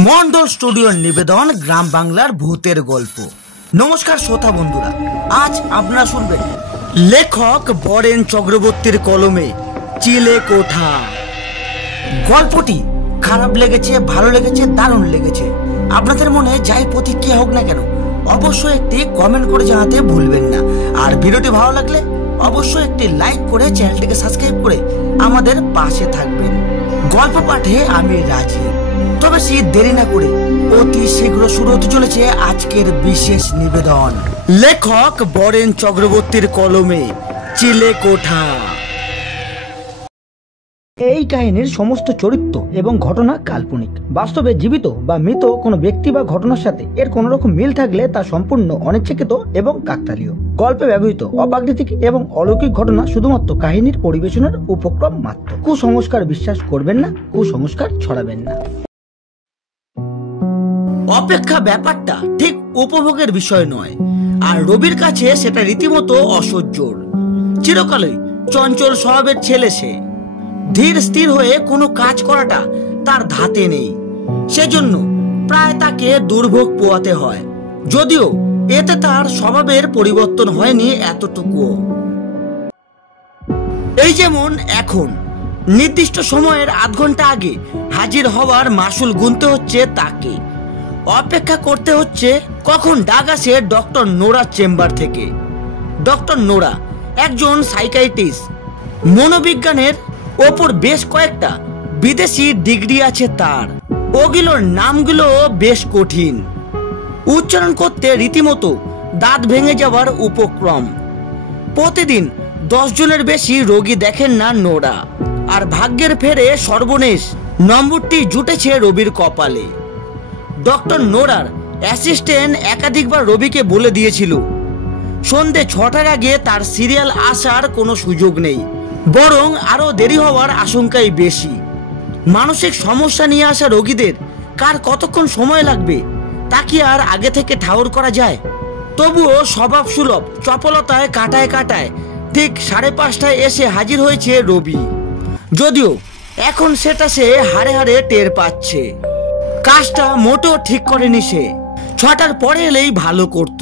মন্ডল স্টুডিওর নিবেদন গ্রাম বাংলার ভূতের গল্প। নমস্কার শ্রোতা বন্ধুরা, আজ আপনারা শুনবেন লেখক বরেন চক্রবর্তীর কলমে চিলে কোঠা। গল্পটি খারাপ লেগেছে, ভালো লেগেছে, দারুণ লেগেছে, আপনাদের মনে যাই প্রতিক্রিয়া হোক না কেন অবশ্যই একটি কমেন্ট করে জানাতে ভুলবেন না। আর ভিডিওটি ভালো লাগলে অবশ্যই একটি লাইক করে চ্যানেলটিকে সাবস্ক্রাইব করে আমাদের পাশে থাকবেন। গল্প পাঠে আমি রাজি, তবে সে দেরি না করে অতি শীঘ্র শুরু হতে চলেছে আজকের বিশেষ নিবেদন লেখক বরেন চক্রবর্তীর কলমে চিলে কোঠা। এই কাহিনীর সমস্ত চরিত্র এবং ঘটনা কাল্পনিক। বাস্তবে জীবিত বা মৃত কোনো ব্যক্তি বা ঘটনার সাথে এর কোন রকম মিল থাকলে তা সম্পূর্ণ অনিচ্ছাকৃত এবং কাকতালীয়। গল্পে ব্যবহৃত অপ্রাকৃতিক এবং অলৌকিক ঘটনা শুধুমাত্র কাহিনীর পরিবেশনের উপক্রম মাত্র। কুসংস্কার বিশ্বাস করবেন না, কুসংস্কার ছড়াবেন না। অপেক্ষা ব্যাপারটা ঠিক উপভোগের বিষয় নয়, আর রবির কাছে সেটা রীতিমতো অসহ্যর। চিরকালই চঞ্চল স্বভাবের ছেলে সে, ধীর স্থির হয়ে কোনো কাজ করাটা তার ধাতে নেই। সেজন্য প্রায় তাকে দুর্ভোগ পোয়াতে হয়, যদিও এতে তার স্বভাবের পরিবর্তন হয়নি এতটুকু। এই যেমন এখন নির্দিষ্ট সময়ের আধ ঘন্টা আগে হাজির হওয়ার মাসুল গুনতে হচ্ছে তাকে। অপেক্ষা করতে হচ্ছে কখন ডাক আসে ডক্টর নোরার চেম্বার থেকে। ডক্টর নোরা একজন সাইকিয়াট্রিস্ট, মনোবিজ্ঞানের ওপর বেশ কয়েকটা বিদেশি ডিগ্রি আছে তার। ওগুলোর নামগুলো বেশ কঠিন, উচ্চারণ করতে রীতিমতো দাঁত ভেঙে যাওয়ার উপক্রম। প্রতিদিন 10 জনের বেশি রোগী দেখেন না নোরা, আর ভাগ্যের ফেরে সর্বনেশ নম্বরটি জুটেছে রবির কপালে। ডক্টর নোরার অ্যাসিস্ট্যান্ট একাধিকবার রবিকে বলে দিয়েছিল সন্ধে 6টার আগে তার সিরিয়াল আসার কোনো সুযোগ নেই, বরং আরো দেরি হওয়ার আশঙ্কাই বেশি। মানসিক সমস্যা নিয়ে আসা রোগীদের কার কতক্ষণ সময় লাগবে তা কি আর আগে থেকে ঠাউর করা যায়? তবুও স্বভাব সুলভ চপলতায় কাটায় কাটায় ঠিক 5:30টায় এসে হাজির হয়েছে রবি, যদিও এখন সেটা সে হাড়ে হাড়ে টের পাচ্ছে। কাজটা মোটেও ঠিক করেনি সে, 6টার পরে এলেই ভালো করত।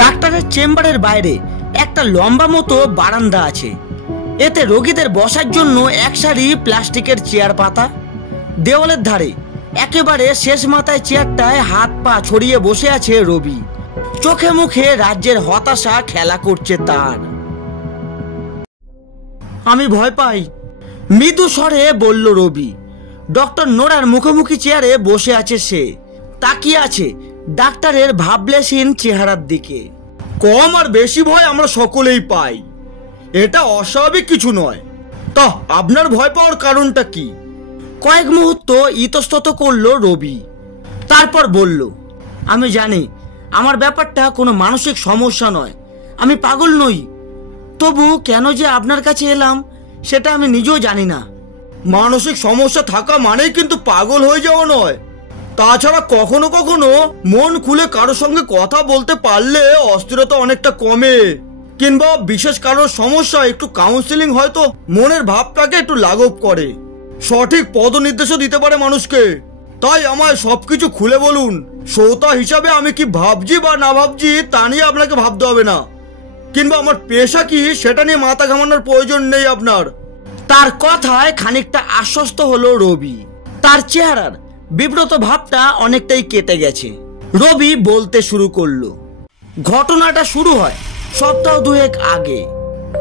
ডাক্তারের চেম্বারের বাইরে একটা লম্বা মতো বারান্দা আছে, এতে রোগীদের বসার জন্য এক সারি প্লাস্টিকের চেয়ার পাতা। দেওয়ালের ধারে একেবারে শেষ মাথায় চেয়ারটায় হাত পা ছড়িয়ে বসে আছে রবি। চোখে মুখে রাজ্যের হতাশা খেলা করছে তার। আমি ভয় পাই, মৃদু স্বরে বলল রবি। ডক্টর নোরার মুখোমুখি চেয়ারে বসে আছে সে, তাকিয়ে আছে ডাক্তারের ভাবলেশহীন চেহারার দিকে। কম আর বেশি ভয় আমরা সকলেই পাই, এটা অস্বাভাবিক কিছু নয়। তা আপনার ভয় পাওয়ার কারণটা কি? কয়েক মুহূর্ত ইতস্তত করলো রবি, তারপর বলল, আমি জানি আমার ব্যাপারটা কোনো মানসিক সমস্যা নয়, আমি পাগল নই। তবু কেন যে আপনার কাছে এলাম সেটা আমি নিজেও জানি না। মানসিক সমস্যা থাকা মানেই কিন্তু পাগল হয়ে যাওয়া নয়। তাছাড়া কখনো কখনো মন খুলে কারোর সঙ্গে কথা বলতে পারলে অস্থিরতা অনেকটা কমে, কিংবা বিশেষ কারোর সমস্যা একটু কাউন্সিলিং হয়তো মনের ভাবটাকে একটু লাঘব করে, সঠিক পদনির্দেশও দিতে পারে মানুষকে। তাই আমায় সবকিছু খুলে বলুন। শ্রোতা হিসাবে আমি কি ভাবছি বা না ভাবছি তা নিয়ে আপনাকে ভাবতে হবে না, কিংবা আমার পেশা কি সেটা নিয়ে মাথা ঘামানোর প্রয়োজন নেই আপনার। তার কথায় খানিকটা আশ্বস্ত হলো রবি। তার চেহারার বিব্রত ভাবটা অনেকটাই কেটে গেছে। রবি বলতে শুরু করলো, ঘটনাটা শুরু হয় সপ্তাহ 2 আগে।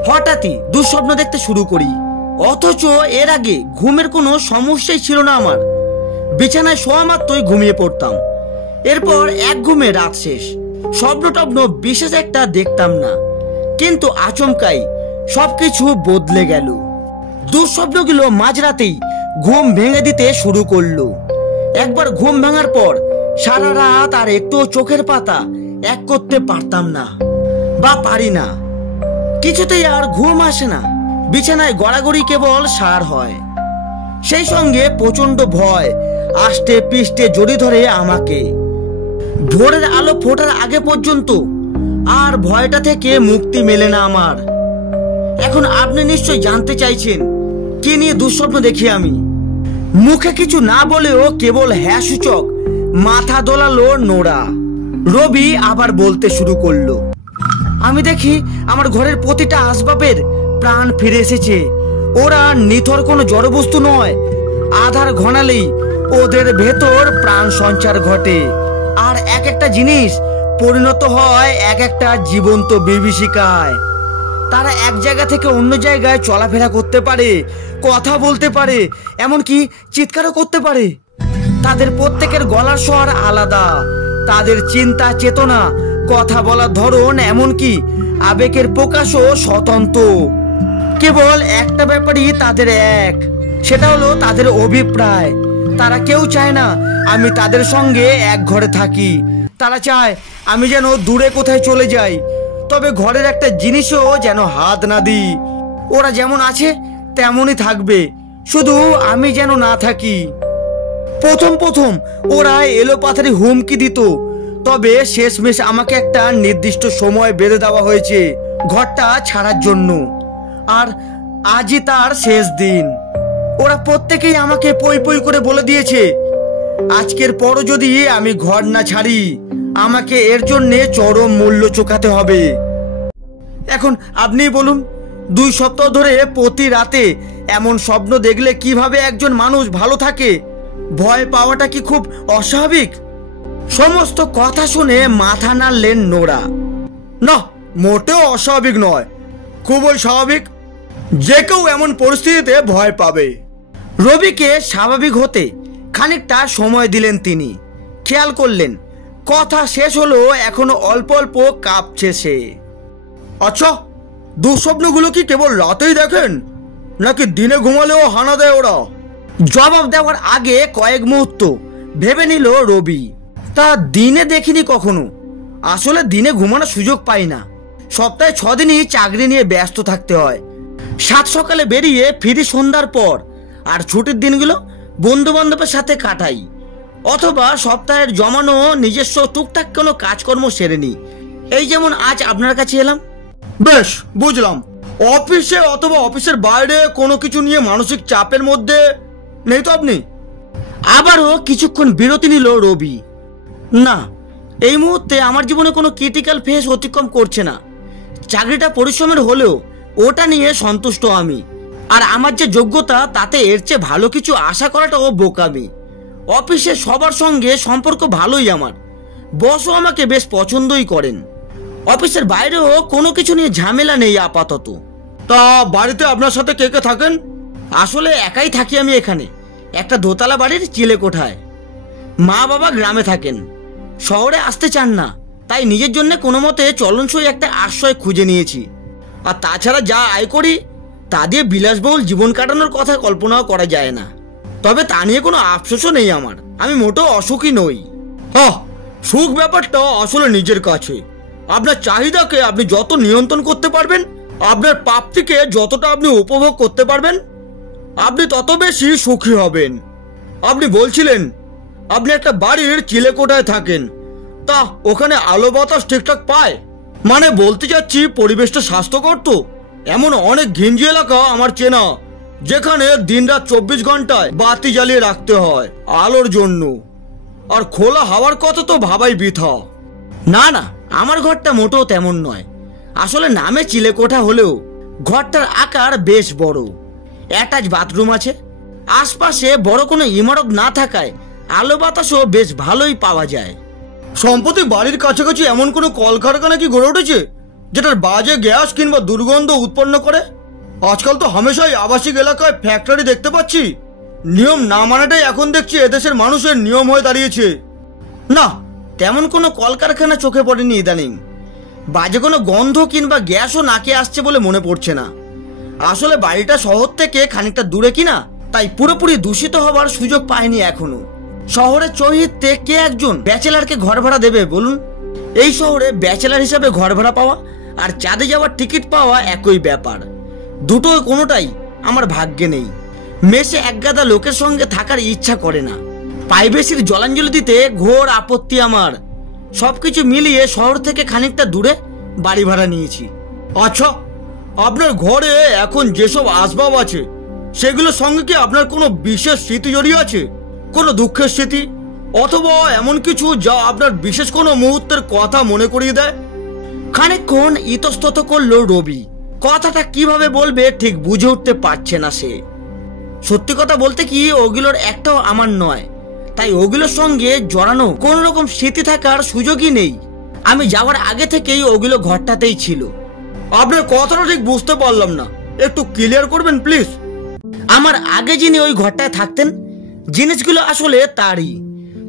হঠাৎই দুঃস্বপ্ন দেখতে শুরু করি, অথচ এর আগে ঘুমের কোনো সমস্যাই ছিল না আমার। বিছানায় শোয়া মাত্রই ঘুমিয়ে পড়তাম, এরপর এক ঘুমে রাত শেষ। স্বপ্ন টপ্ন বিশেষ একটা দেখতাম না, কিন্তু আচমকাই সবকিছু বদলে গেল। দুঃস্বপ্নগুলো মাঝরাতেই ঘুম ভেঙে দিতে শুরু করলো। একবার ঘুম ভাঙার পর সারা রাত আর একটু চোখের পাতা এক করতে পারতাম না বা পারি না, কিছুতেই আর ঘুম আসে না। বিছানায় গড়াগড়ি কেবল সার হয়, সেই সঙ্গে প্রচন্ড ভয় আষ্টে পৃষ্ঠে জড়িয়ে ধরে আমাকে। ভোরের আলো ফোটার আগে পর্যন্ত আর ভয়টা থেকে মুক্তি মেলে না আমার। এখন আপনি নিশ্চয় জানতে চাইছেন কি নিয়ে দুঃস্বপ্ন দেখি আমি। মুখে কিছু না বলেও কেবল হ্যাঁ সূচক মাথা দোলালো নোরা। রবি আবার বলতে শুরু করলো, আমি দেখি আমার ঘরের প্রতিটা আসবাবের প্রাণ ফিরে এসেছে। ওরা নিথর কোনো জড়বস্তু নয়, আধার ঘনালেই ওদের ভেতর প্রাণ সঞ্চার ঘটে, আর এক একটা জিনিস পরিণত হয় এক একটা জীবন্ত বিভীষিকায়। তারা এক জায়গা থেকে অন্য জায়গায় চলাফেরা করতে পারে, কথা বলতে পারে, এমনকি চিৎকারও করতে পারে। তাদের প্রত্যেকের গলার স্বর আলাদা, তাদের চিন্তা চেতনা, কথা বলার ধরন, এমনকি আবেগের প্রকাশও স্বতন্ত্র। কেবল একটা ব্যাপারই তাদের এক, সেটা হলো তাদের অভিপ্রায়। তারা কেউ চায় না আমি তাদের সঙ্গে এক ঘরে থাকি, তারা চায় আমি যেন দূরে কোথায় চলে যাই, তবে ঘরের একটা জিনিসও যেন হাত না দিই। ওরা যেমন আছে তেমনই থাকবে, শুধু আমি যেন না থাকি। প্রথম প্রথম ওরা এলোপাথারি হুমকি দিত, তবে শেষমেশ আমাকে একটা নির্দিষ্ট সময় বেঁধে দেওয়া হয়েছে ঘরটা ছাড়ার জন্য, আর আজই তার শেষ দিন। ওরা প্রত্যেকেই আমাকে পই পই করে বলে দিয়েছে, আজকের পরও যদি আমি ঘর না ছাড়ি আমাকে এর জন্য চরম মূল্য চোকাতে হবে। এখন আপনিই বলুন, 2 সপ্তাহ ধরে প্রতি রাতে এমন স্বপ্ন দেখলে কিভাবে একজন মানুষ ভালো থাকে? ভয় পাওয়াটা কি খুব অস্বাভাবিক? সমস্ত কথা শুনে মাথা নাড়লেন নোরা। না, মোটেও অস্বাভাবিক নয়, খুবই স্বাভাবিক। যে কেউ এমন পরিস্থিতিতে ভয় পাবে। রবিকে স্বাভাবিক হতে খানিকটা সময় দিলেন তিনি। খেয়াল করলেন কথা শেষ হলো এখনো অল্প অল্প কাঁপছে সে। আচ্ছা, দুঃস্বপ্নগুলো কি কেবল রাতেই দেখেন, নাকি দিনে ঘুমালেও হানা দেয় ওরা? জবাব দেওয়ার আগে কয়েক মুহূর্ত ভেবে নিল রবি। তা দিনে দেখিনি কখনো, আসলে দিনে ঘুমানোর সুযোগ পাই না। সপ্তাহে 6 দিনই চাকরি নিয়ে ব্যস্ত থাকতে হয়। 7 সকালে বেরিয়ে ফিরি সন্ধ্যার পর, আর ছুটির দিনগুলো বন্ধু বান্ধবের সাথে কাটাই, অথবা সপ্তাহের জমানো নিজস্ব টুকটাক কোনো কাজকর্ম সেরে নিই। এই যেমন আজ আপনার কাছে এলাম। বেশ, বুঝলাম। অফিসে অথবা অফিসের বাইরে কোনো কিছু নিয়ে মানসিক চাপের মধ্যে নেই তো আপনি? আবারও কিছুক্ষণ বিরতি নিল রবি। না, এই মুহূর্তে আমার জীবনে কোনো ক্রিটিক্যাল ফেজ অতিক্রম করছে না। চাকরিটা পরিশ্রমের হলেও ওটা নিয়ে সন্তুষ্ট আমি, আর আমার যে যোগ্যতা তাতে এর চেয়ে ভালো কিছু আশা করাটাও বোকামি। অফিসে সবার সঙ্গে সম্পর্ক ভালোই আমার, বসও আমাকে বেশ পছন্দই করেন। অফিসের বাইরেও কোনো কিছু নিয়ে ঝামেলা নেই আপাতত। তা বাড়িতে আপনার সাথে কে কে থাকেন? আসলে একাই থাকি আমি এখানে, একটা দোতলা বাড়ির চিলে কোঠায়। মা বাবা গ্রামে থাকেন, শহরে আসতে চান না, তাই নিজের জন্য কোনো মতে চলনসই একটা আশ্রয় খুঁজে নিয়েছি। আর তাছাড়া যা আয় করি তা দিয়ে বিলাসবহুল জীবন কাটানোর কথা কল্পনাও করা যায় না। তবে তা নিয়ে কোনো আফসোসও নেই আমার, আমি মোটেও অসুখী নই। হ্যাঁ, সুখ ব্যাপারটা আসলে নিজের কাছে। আপনার চাহিদাকে আপনি যত নিয়ন্ত্রণ করতে পারবেন, আপনার প্রাপ্তিকে যতটা আপনি উপভোগ করতে পারবেন, আপনি তত বেশি সুখী হবেন। আপনি বলছিলেন আপনি একটা বাড়ির চিলেকোঠায় থাকেন, তা ওখানে আলো বাতাস ঠিকঠাক পায়? মানে বলতে চাচ্ছি পরিবেশটা স্বাস্থ্যকর তো? এমন অনেক ঘিঞ্জি এলাকা আমার চেনা, যেখানে দিনরাত 24 ঘন্টায় বাতি জ্বালিয়ে রাখতে হয় আলোর জন্য, আর খোলা হাওয়ার কথা তো ভাবাই বৃথা। না না, আমার ঘরটা মোটেও তেমন নয়। আসলে নামে চিলেকোঠা হলেও ঘরটার আকার বেশ বড়। অ্যাটাচ বাথরুম আছে, আশপাশে বড় কোনো ইমারত না থাকায় আলো বাতাসও বেশ ভালোই পাওয়া যায়। সম্প্রতি বাড়ির কাছাকাছি এমন কোনো কলকারখানা কি গড়ে উঠেছে যেটার বাজে গ্যাস কিংবা দুর্গন্ধ উৎপন্ন করে? আজকাল তো হামেশাই আবাসিক এলাকায় ফ্যাক্টরি দেখতে পাচ্ছি। নিয়ম না মানাটাই এখন দেখছি এদেশের মানুষের নিয়ম হয়ে দাঁড়িয়েছে। না, তেমন কোনো কলকারখানা চোখে পড়েনি ইদানিং। বাজে কোনো গন্ধ কিংবা গ্যাসও নাকে আসছে বলে মনে পড়ছে না। আসলে বাড়িটা শহর থেকে খানিকটা দূরে কিনা, তাই পুরোপুরি দূষিত হবার সুযোগ পায়নি এখনো। শহরের চৌহিতে কে একজন ব্যাচেলারকে ঘর ভাড়া দেবে বলুন? এই শহরে ব্যাচেলার হিসাবে ঘর ভাড়া পাওয়া আর চাঁদে যাওয়ার টিকিট পাওয়া একই ব্যাপার। দুটো কোনোটাই আমার ভাগ্যে নেই। মেসে একগাদা লোকের সঙ্গে থাকার ইচ্ছা করে না। প্রাইভেসির জলাঞ্জলি দিতে ঘোর আপত্তি আমার। সবকিছু মিলিয়ে শহর থেকে খানিকটা দূরে বাড়ি ভাড়া নিয়েছি। আচ্ছা, আপনার ঘরে এখন যেসব আসবাব আছে সেগুলোর সঙ্গে কি আপনার কোনো বিশেষ স্মৃতি জড়িয়ে আছে? কোনো দুঃখের স্মৃতি, অথবা এমন কিছু যা আপনার বিশেষ কোনো মুহূর্তের কথা মনে করিয়ে দেয়? খানিকক্ষণ ইতস্তত করলো রবি। কথাটা কিভাবে বলবে ঠিক বুঝে উঠতে পারছে না সে। সত্যি কথা বলতে কি, ওগুলোর একটাও আমার নয়, তাই ওগুলোর সঙ্গে জড়ানো কোনো রকম স্মৃতি থাকার সুযোগই নেই। আমি যাওয়ার আগে থেকেই ওগুলো ঘরটাতেই ছিল। আপনার কথাটা ঠিক বুঝতে পারলাম না, একটু ক্লিয়ার করবেন প্লিজ। আমার আগে যিনি ওই ঘরটায় থাকতেন, জিনিসগুলো আসলে তারই।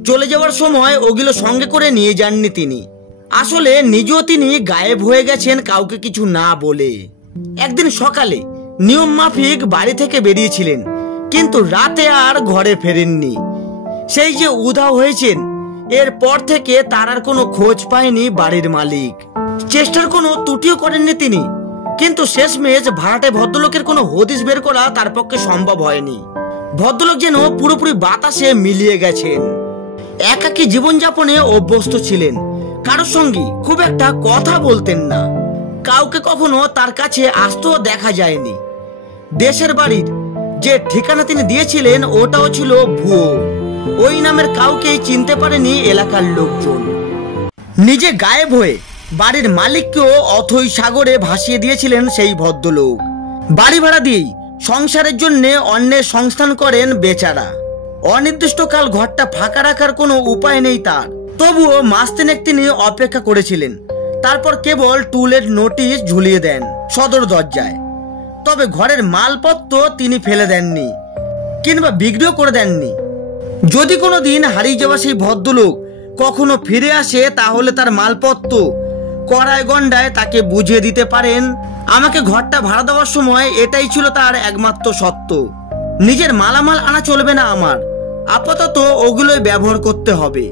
চলে যাওয়ার সময় ওগুলো সঙ্গে করে নিয়ে যাননি তিনি। আসলে নিজেও তিনি গায়েব হয়ে গেছেন কাউকে কিছু না বলে। একদিন সকালে নিয়ম মাফিক বাড়ি থেকে বেরিয়েছিলেন, কিন্তু রাতে আর ঘরে ফেরেননি। সেই যে উধাও হয়েছেন, এরপর থেকে তার আর কোনো খোঁজ পায়নি বাড়ির মালিক। চেষ্টার কোনো ত্রুটিও করেননি তিনি, কিন্তু শেষমেশ ভাড়াটে ভদ্রলোকের কোনো হদিশ বের করা তার পক্ষে সম্ভব হয়নি। ভদ্রলোক যেন পুরোপুরি বাতাসে মিলিয়ে গেছেন। একাকী জীবনযাপনে অভ্যস্ত ছিলেন, কারোর সঙ্গে খুব একটা কথা বলতেন না, কাউকে কখনো তার কাছে আসতেও দেখা যায়নি। দেশের বাড়ির যে ঠিকানা তিনি দিয়েছিলেন ওটাও ছিল ভুয়ো। ওই নামের কাউকেই চিনতে পারেনি এলাকার লোকজন। নিজে গায়েব হয়ে বাড়ির মালিককেও অথই সাগরে ভাসিয়ে দিয়েছিলেন সেই ভদ্রলোক। বাড়ি ভাড়া দিয়েই সংসারের জন্য অন্যের সংস্থান করেন বেচারা। অনির্দিষ্টকাল ঘরটা ফাঁকা রাখার কোনো উপায় নেই তার। তবুও মাস তিনেক তিনি অপেক্ষা করেছিলেন। তারপর কেবল টু লেট নোটিশ ঝুলিয়ে দেন সদর দরজায়। তবে ঘরের মালপত্র তিনি ফেলে দেননি, কিংবা বিক্রিও করে দেননি। যদি কোনো দিন হারিয়ে যাওয়া সেই ভদ্রলোক কখনো ফিরে আসে, তাহলে তার মালপত্র কড়ায় গন্ডায় তাকে বুঝিয়ে দিতে পারেন। আমাকে ঘরটা ভাড়া দেওয়ার সময় এটাই ছিল তার একমাত্র সত্য। নিজের মালামাল আনা চলবে না আমার, আপাতত ওগুলোই ব্যবহার করতে হবে।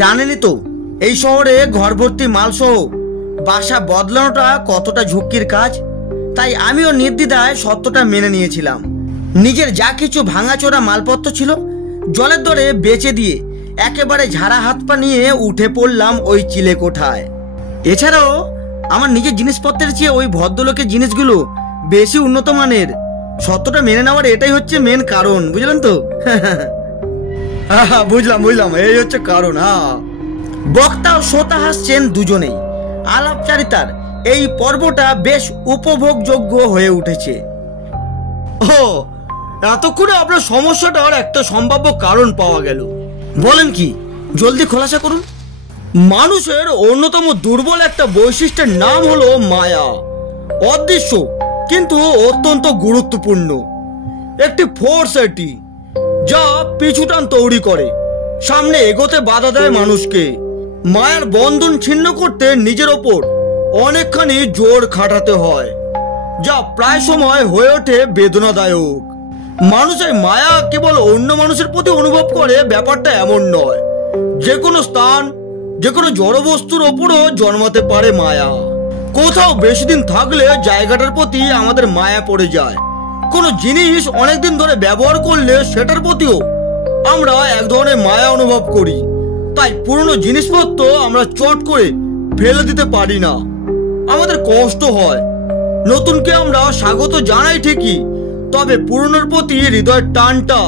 জানেনই তো এই শহরে ঘর ভর্তি মালসহ বাসা বদলানোটা কতটা ঝুঁকির কাজ। তাই আমিও নির্দ্বিধায় সত্যটা মেনে নিয়েছিলাম। নিজের যা কিছু ভাঙাচোরা মালপত্র ছিল জলের দরে বেচে দিয়ে একেবারে ঝাড়া হাত পা নিয়ে উঠে পড়লাম ওই চিলে কোঠায়। এছাড়াও আমার নিজের জিনিসপত্রের চেয়ে ওই ভদ্রলোকের জিনিসগুলো বেশি উন্নত মানের। সত্যটা মেনে নেওয়ার এটাই হচ্ছে মেন কারণ, বুঝলেন তো? বুঝলাম বুঝলাম, এই হচ্ছে কারণ। হ্যাঁ, বক্তা ও শ্রোতা হাসছেন দুজনেই। আলাপচারিতার এই পর্বটা বেশ উপভোগযোগ্য হয়ে উঠেছে। ও, এতক্ষণে আপনার সমস্যাটার একটা সম্ভাব্য কারণ পাওয়া গেল। বলেন কি, জলদি খোলাসা করুন। মানুষের অন্যতম দুর্বল একটা বৈশিষ্ট্যের নাম হলো মায়া। অদৃশ্য কিন্তু অত্যন্ত গুরুত্বপূর্ণ একটি ফোর্স এটি, যা পিছুটান তৈরি করে, সামনে এগোতে বাধা দেয় মানুষকে। মায়ার বন্ধন ছিন্ন করতে নিজের ওপর অনেকখানি জোর খাটাতে হয়, যা প্রায় সময় হয়ে ওঠে বেদনাদায়ক। মানুষের মায়া কেবল অন্য মানুষের প্রতি অনুভব করে ব্যাপারটা এমন নয়। যে কোনো স্থান, যে কোনো জড় বস্তুর ওপরও জন্মাতে পারে মায়া। কোথাও বেশি দিন থাকলে জায়গাটার প্রতি আমাদের মায়া পড়ে যায়। কোনো জিনিস অনেকদিন ধরে ব্যবহার করলে সেটার প্রতিও আমরা এক ধরনের মায়া অনুভব করি। তাই পুরনো জিনিসপত্র আমরা চট করে ফেলে দিতে পারি না, আমাদের কষ্ট হয়। নতুনকে আমরা স্বাগত জানাই ঠিকই, তবে পুরনোর প্রতি হৃদয়ের টানটা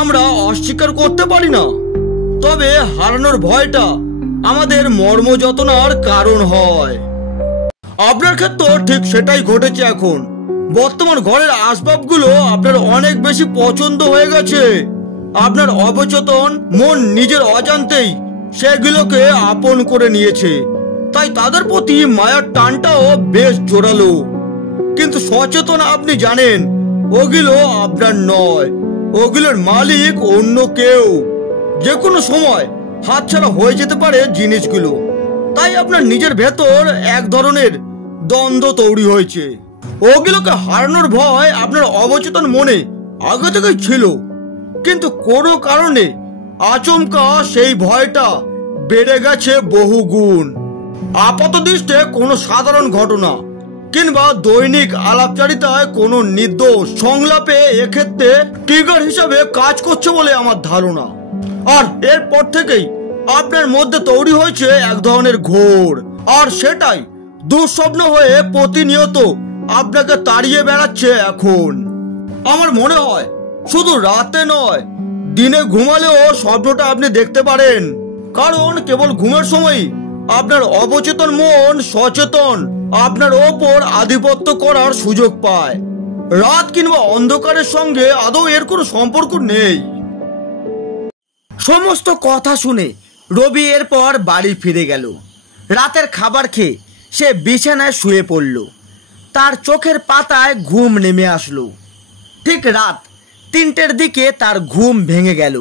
আমরা অস্বীকার করতে পারি না। তবে হারানোর ভয়টা আমাদের মর্মযতনার কারণ হয়। আপনার ক্ষেত্রে ঠিক সেটাই ঘটেছে। এখন বর্তমান ঘরের আসবাবগুলো আপনার অনেক বেশি পছন্দ হয়ে গেছে। আপনার অবচেতন মন নিজের অজান্তেই সেগুলোকে আপন করে নিয়েছে, তাই তাদের প্রতি মায়ার টানটাও বেশ জোরালো। কিন্তু সচেতন আপনি জানেন ওগুলো আপনার নয়, ওগুলোর মালিক অন্য কেউ। যে কোনো সময় হাতছাড়া হয়ে যেতে পারে জিনিসগুলো। তাই আপনার নিজের ভেতর এক ধরনের দ্বন্দ্ব তৈরি হয়েছে। ওগুলোকে হারানোর ভয় আপনার অবচেতন মনে আগে থেকেই ছিল, কিন্তু কোনো কারণে আচমকা সেই ভয়টা বেড়ে গেছে বহু গুণ। আপাত দৃষ্টে কোনো সাধারণ ঘটনা কিংবা দৈনিক আলাপচারিতায় কোনো নির্দোষ সংলাপে এক্ষেত্রে ট্রিগার হিসাবে কাজ করছে বলে আমার ধারণা। আর এরপর থেকেই আপনার মধ্যে তৈরি হয়েছে এক ধরনের ঘোর, আর সেটাই দুঃস্বপ্ন হয়ে প্রতিনিয়ত আপনাকে তাড়িয়ে বেড়াচ্ছে এখন। আমার মনে হয় শুধু রাতে নয়, দিনে ঘুমালেও স্বপ্নটা আপনি দেখতে পারেন। কারণ কেবল ঘুমের সময় আপনার অবচেতন মন সচেতন আপনার ওপর আধিপত্য করার সুযোগ পায়। রাত কিংবা অন্ধকারের সঙ্গে আদৌ এর কোনো সম্পর্ক নেই। সমস্ত কথা শুনে রবি এরপর বাড়ি ফিরে গেল। রাতের খাবার খেয়ে সে বিছানায় শুয়ে পড়ল। তার চোখের পাতায় ঘুম নেমে আসলো। ঠিক রাত 3টের দিকে তার ঘুম ভেঙে গেল।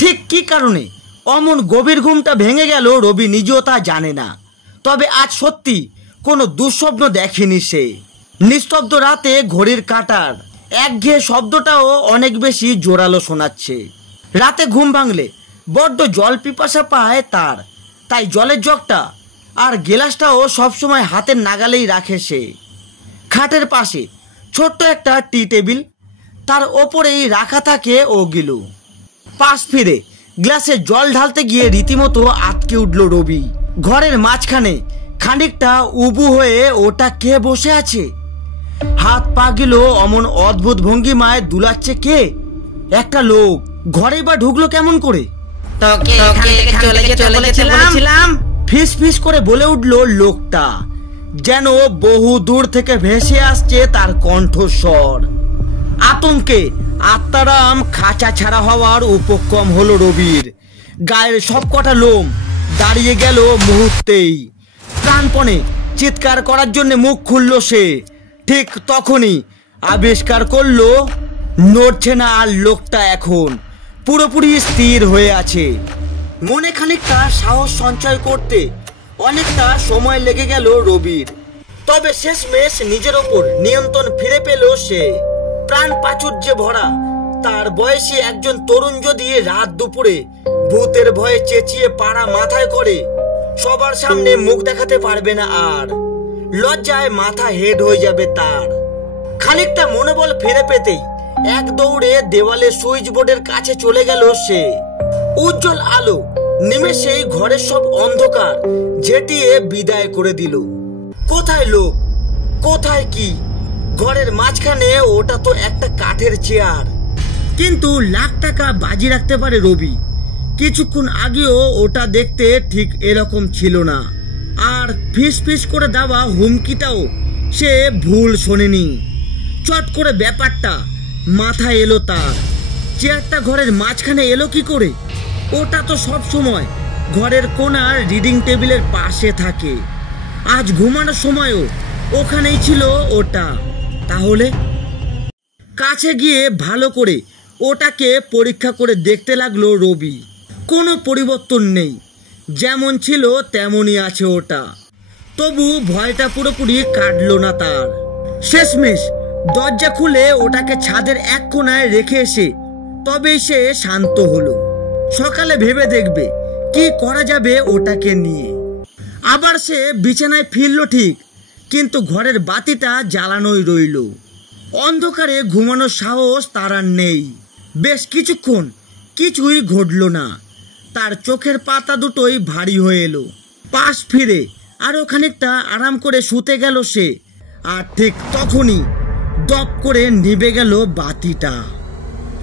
ঠিক কী কারণে অমন গভীর ঘুমটা ভেঙে গেল রবি নিজেও তা জানে না। তবে আজ সত্যি কোনো দুঃস্বপ্ন দেখেনি সে। নিস্তব্ধ রাতে ঘড়ির কাঁটার একঘেয়ে শব্দটাও অনেক বেশি জোরালো শোনাচ্ছে। রাতে ঘুম ভাঙলে বড্ড জল পিপাসা পায় তার, তাই জলের জগটা আর গেলাসটাও সবসময় হাতের নাগালেই রাখে সে। খাটের পাশে ছোট্ট একটা টি টেবিল, তার ওপরেই রাখা থাকে ওগুলো। পাশ ফিরে গ্লাসে জল ঢালতে গিয়ে রীতিমতো আটকে উঠল রবি। ঘরের মাঝখানে খানিকটা উবু হয়ে ওটা কে বসে আছে? হাত পা গুলো অমন অদ্ভুত ভঙ্গিমায় দুলাচ্ছে কে? একটা লোক। ঘরে বা ঢুকলো কেমন করে? ফিস ফিস করে বলে উঠল লোকটা, যেন বহু দূর থেকে ভেসে আসছে তার কণ্ঠস্বর। আতঙ্কে আত্মারাম খাঁচা ছাড়া হওয়ার উপক্রম হলো রবির। গায়ের সবকটা লোম দাঁড়িয়ে গেল মুহূর্তেই। প্রাণপণে চিৎকার করার জন্য মুখ খুলল সে। ঠিক তখনই আবিষ্কার করলো নড়ছে না আর লোকটা এখন পুরোপুরি স্থির হয়ে আছে। মনে খানিকটা সাহস সঞ্চয় করতে অনেকটা সময় লেগে গেল রবির। তবে শেষমেশ নিজের ওপর নিয়ন্ত্রণ ফিরে পেল সে। প্রাণ প্রাচুর্যে ভরা তার বয়সী একজন তরুণ যদি রাত দুপুরে ভূতের ভয়ে চেঁচিয়ে পাড়া মাথায় করে সবার সামনে মুখ দেখাতে পারবে না আর। লজ্জায় মাথা হেড হয়ে যাবে তার। খানিকটা মনোবল ফিরে পেতেই এক দৌড়ে দেওয়ালে সুইচ বোর্ডের কাছে চলে গেল সে। উজ্জ্বল আলো নিমেষেই ঘরের সব অন্ধকার ঝেঁটিয়ে বিদায় করে দিল। কোথায় লোক, কোথায় কি? ঘরের মাঝখানে ওটা তো একটা কাঠের চেয়ার, কিন্তু লাখ টাকা বাজি রাখতে পারে রবি কিছুক্ষণ আগেও ওটা দেখতে ঠিক এরকম ছিল না। আর ফিস ফিস করে দেওয়া হুমকিটাও সে ভুল শোনেনি। চট করে ব্যাপারটা মাথায় এলো তার। চেয়ারটা ঘরের মাঝখানে এলো কি করে? ওটা তো সব সময় ঘরের কোণার রিডিং টেবিলের পাশে থাকে। আজ ঘুমানোর সময়ও ওখানেই ছিল ওটা। তাহলে কাছে গিয়ে ভালো করে ওটাকে পরীক্ষা করে দেখতে লাগলো রবি। কোনো পরিবর্তন নেই, যেমন ছিল তেমনই আছে ওটা। তবু ভয়টা পুরোপুরি কাটলো না তার। শেষমেশ দরজা খুলে ওটাকে ছাদের এক কোণায় রেখে এসে তবেই সে শান্ত হলো। সকালে ভেবে দেখবে কি করা যাবে ওটাকে নিয়ে। আবার সে বিছানায় ফিরল ঠিক, কিন্তু ঘরের বাতিটা জ্বালানোই রইল। অন্ধকারে ঘুমানোর সাহস তার আর নেই। বেশ কিছুক্ষণ কিছুই ঘটল না। তার চোখের পাতা দুটোই ভারী হয়ে এলো। পাশ ফিরে আরো খানিকটা আরাম করে শুতে গেল সে। আর ঠিক তখনই দপ করে নিভে গেল বাতিটা।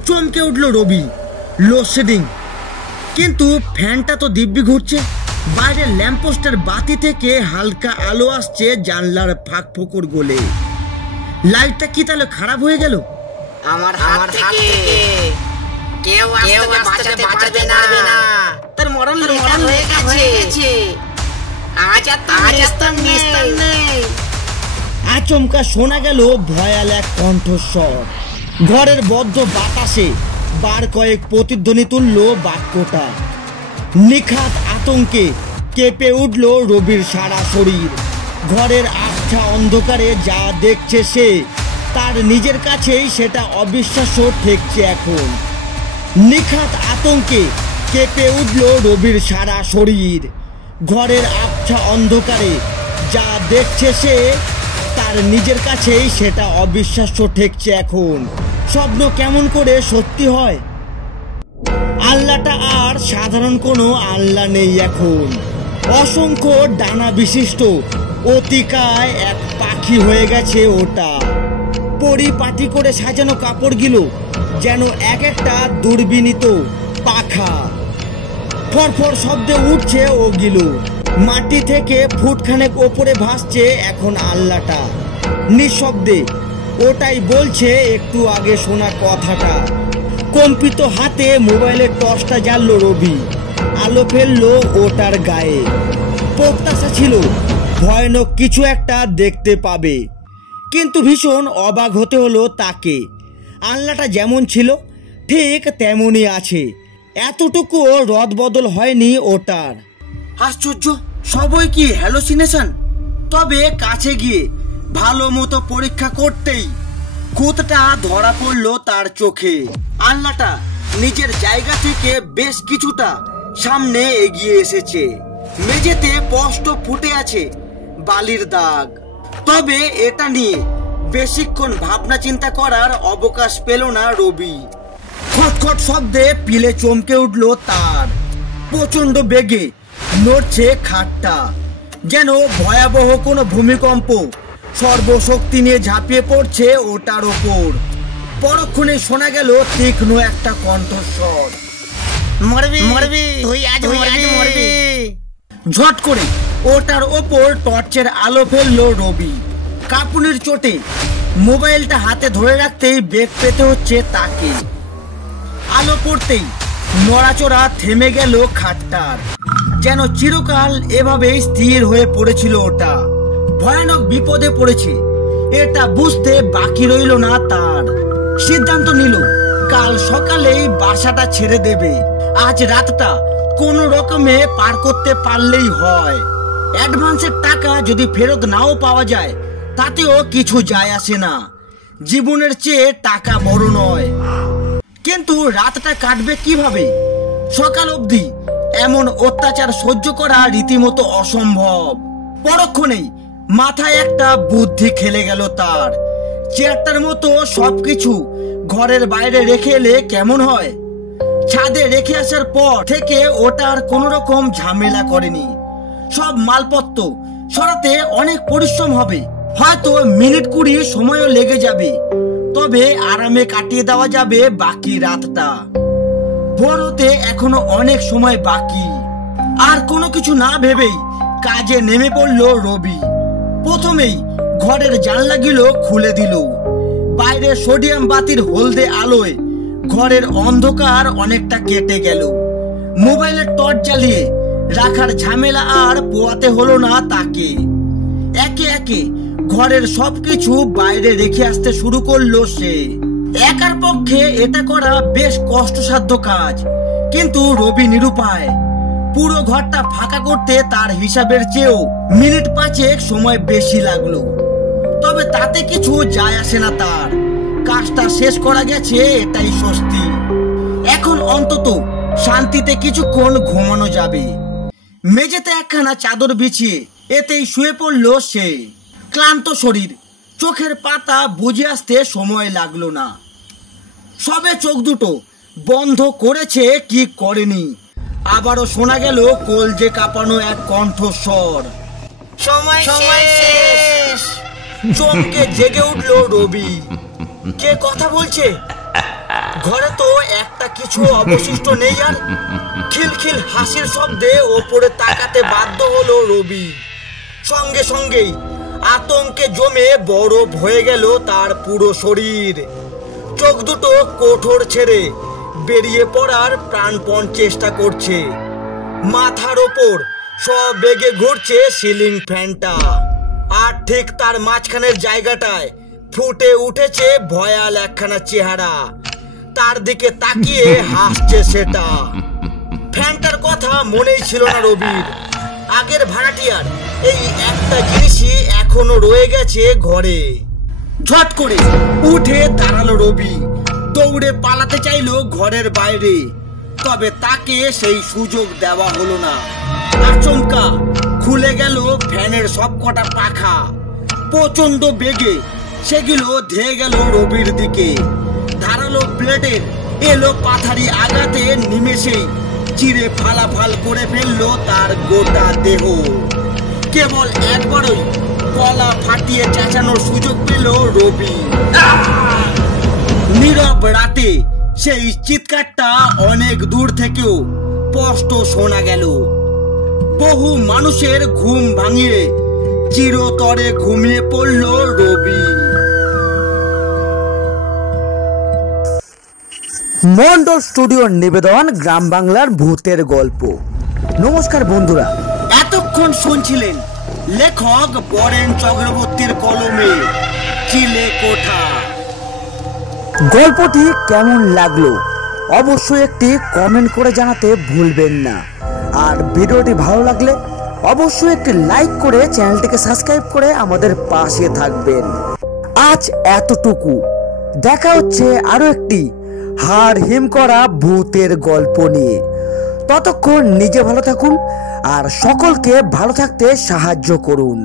চমকে উঠল রবি। লোডশেডিং, কিন্তু ফ্যানটা তো দিব্যি ঘুরছে। বাইরের ল্যাম্পপোস্টের বাতি থেকে হালকা আলো আসছে জানলার ফাঁক ফোকর গলে। লাইটটা কি তাহলে খারাপ হয়ে গেল? আমার হাত থেকে কেউ বাঁচাতে পারবে না। তার মরণ হয়ে গেছে। আজ আর নিস্তার নেই। আচমকা শোনা গেল ভয়াল এক কণ্ঠস্বর। ঘরের বদ্ধ বাতাসে বার কয়েক প্রতিধ্বনি তুলল বাক্যটা। নিখাত আতঙ্কে কেঁপে উঠল রবির সারা শরীর। ঘরের আবছা অন্ধকারে যা দেখছে সে, তার নিজের কাছেই সেটা অবিশ্বাস্য ঠেকছে এখন। নিখাত আতঙ্কে কেঁপে উঠল রবির সারা শরীর। ঘরের আবছা অন্ধকারে যা দেখছে সে, তার নিজের কাছেই সেটা অবিশ্বাস্য ঠেকছে এখন। স্বপ্ন কেমন করে সত্যি হয়? আল্লাহটা আর সাধারণ কোনো আল্লাহ নেই এখন। অসংখ্য ডানা বিশিষ্ট অতিকায় এক পাখি হয়ে গেছে ওটা। পরিপাটি করে সাজানো কাপড়গুলো যেন এক একটা দুর্বিনীত পাখা। ফরফর শব্দে উঠছে ওগুলো। মাটি থেকে ফুটখানেক ওপরে ভাসছে এখন আল্লাটা নিঃশব্দে। ওটাই বলছে একটু আগে শোনা কথাটা। কম্পিত হাতে মোবাইলের টর্চটা জ্বাললো রবি, আলো ফেললো ওটার গায়ে। প্রত্যাশা ছিল ভয়ানক কিছু একটা দেখতে পাবে, কিন্তু ভীষণ অবাক হতে হলো তাকে। আল্লাটা যেমন ছিল ঠিক তেমনই আছে, এতটুকুও রদবদল হয়নি ওটার। আশ্চর্য, সবই কি হ্যালোসিনেশন? তবে কাছে গিয়ে ভালো মতো পরীক্ষা করতেই খুঁতটা ধরা পড়লো তার চোখে। আল্লাটা নিজের জায়গা থেকে বেশ কিছুটা সামনে এগিয়ে এসেছে। মেঝেতে স্পষ্ট ফুটে আছে বালির দাগ। তবে এটা নিয়ে বেশিক্ষণ ভাবনা চিন্তা করার অবকাশ পেল না রবি। খটখট শব্দে পিলে চমকে উঠলো তার। প্রচন্ড বেগে নড়ছে খাটটা, যেন ভয়াবহ কোনো ভূমিকম্প সর্বশক্তি নিয়ে ঝাঁপিয়ে পড়ছে ওটার ওপর। পরক্ষণে শোনা গেল তীক্ষ্ণ একটা কণ্ঠস্বর, মরবি মরবি, তুই আজ মরবি। ঝট করে ওটার ওপর টর্চের আলো ফেললো রবি। কাঁপুনির চোটে মোবাইলটা হাতে ধরে রাখতেই বেগ পেতে হচ্ছে তাকে। আলো পড়তেই নড়াচড়া থেমে গেল খাটটার, যেন চিরকাল এভাবেই স্থির হয়ে পড়েছিল ওটা। ভয়ানক বিপদে পড়েছে এটা বুঝতে বাকি রইল না তার। সিদ্ধান্ত নিল কাল সকালেই বাসাটা ছেড়ে দেবে। আজ রাতটা কোন রকমে পার করতে পারলেই হয়। অ্যাডভান্সের টাকা যদি ফেরত নাও পাওয়া যায় তাতেও কিছু যায় আসে না, জীবনের চেয়ে টাকা বড় নয়। কিন্তু রাতটা কাটবে কিভাবে? সকাল অবধি এমন অত্যাচার সহ্য করা রীতিমতো অসম্ভব। পরক্ষণেই মাথায় একটা বুদ্ধি খেলে গেল তার। চেয়ারটার মতো সবকিছু ঘরের বাইরে রেখে এলে কেমন হয়? ছাদে রেখে আসার পর থেকে ওটা আর কোনো রকম ঝামেলা করেনি। সব মালপত্র সরাতে অনেক পরিশ্রম হবে, হয়তো মিনিট 20 সময়ও লেগে যাবে, তবে আরামে কাটিয়ে দেওয়া যাবে বাকি রাতটা। ভোর হতে এখনো অনেক সময় বাকি। আর কোনো কিছু না ভেবেই কাজে নেমে পড়ল রবি। প্রথমেই ঘরের জানলাগুলো খুলে দিল। বাইরে সোডিয়াম বাতির হলদে আলোয় ঘরের অন্ধকার অনেকটা কেটে গেল। মোবাইলের টর্চ জ্বালিয়ে রাখার ঝামেলা আর পোয়াতে হলো না তাকে। একে একে ঘরের সবকিছু বাইরে রেখে আসতে শুরু করলো সে। একার পক্ষে এটা করা বেশ কষ্টসাধ্য কাজ, কিন্তু রবি নিরুপায়। পুরো ঘরটা ফাঁকা করতে তার হিসাবের চেয়েও মিনিট 5 সময় বেশি লাগলো। তবে তাতে কিছু যায় আসে না তার। কাজটা শেষ করা গেছে এটাই স্বস্তি। এখন অন্তত শান্তিতে কিছুক্ষণ ঘুমানো যাবে। মেঝেতে একখানা চাদর বিছিয়ে এতেই শুয়ে পড়ল সে। ক্লান্ত শরীর, চোখের পাতা বুঝে আসতে সময় লাগলো না। সবে চোখ দুটো বন্ধ করেছে কি করেনি, আবারও শোনা গেল কলজে কাঁপানো এক কণ্ঠস্বর, সময় শেষ। চমকে জেগে উঠল রবি। কে কথা বলছে? ঘরে তো একটা কিছু অবশিষ্ট নেই। আর খিলখিল হাসির শব্দে ওপরে তাকাতে বাধ্য হলো রবি। সঙ্গে সঙ্গেই আতঙ্কে জমে বরফ হয়ে গেল তার পুরো শরীর। চোখ দুটো কোঠর ছেড়ে বেরিয়ে পড়ার প্রাণপণ চেষ্টা করছে। মাথার ওপর সব বেগে ঘুরছে সিলিং ফ্যানটা, আর ঠিক তার মাঝখানের জায়গাটায় ফুটে উঠেছে ভয়াল একখানা চেহারা। তার দিকে তাকিয়ে হাসছে সেটা। ফ্যানটার কথা মনেই ছিল না রবির। আগের ভাড়াটিয়ার এই একটা জিনিসই এখনো রয়ে গেছে ঘরে। ঝট করে উঠে দাঁড়ালো রবি। দৌড়ে পালাতে চাইলো ঘরের বাইরে, তবে তাকে সেই সুযোগ দেওয়া হলো না। আচমকা খুলে গেল ফ্যানের সবকটা পাখা। প্রচন্ড বেগে সেগুলো ধেয়ে গেল রবির দিকে। ধারালো ব্লেডের এলো পাথারি আঘাতে নিমেষেই চিরে ফালাফাল করে ফেললো তার গোটা দেহ। কেবল একবারই গলা ফাটিয়ে চেঁচানোর সুযোগ পেল রবি। নীরব রাতে সেই চিৎকারটা অনেক দূর থেকেও স্পষ্ট শোনা গেল। বহু মানুষের ঘুম ভাঙিয়ে চিরতরে ঘুমিয়ে পড়ল রবি। মন্ডল স্টুডিওর নিবেদন গ্রাম বাংলার ভূতের গল্প। নমস্কার বন্ধুরা, এতক্ষণ শুনছিলেন লেখক বরেন চক্রবর্তীর কলমে চিলে কোঠা। গল্পটি কেমন লাগলো অবশ্যই একটি কমেন্ট করে জানাতে ভুলবেন না। আর ভিডিওটি ভালো লাগলে অবশ্যই একটি লাইক করে চ্যানেলটিকে সাবস্ক্রাইব করে আমাদের পাশে থাকবেন। আজ এতটুকু, দেখা হচ্ছে আরো একটি হাড় হিম করা ভূতের গল্প নিয়ে। ততক্ষণ নিজে ভালো থাকুন আর সকলকে ভালো থাকতে সাহায্য করুন।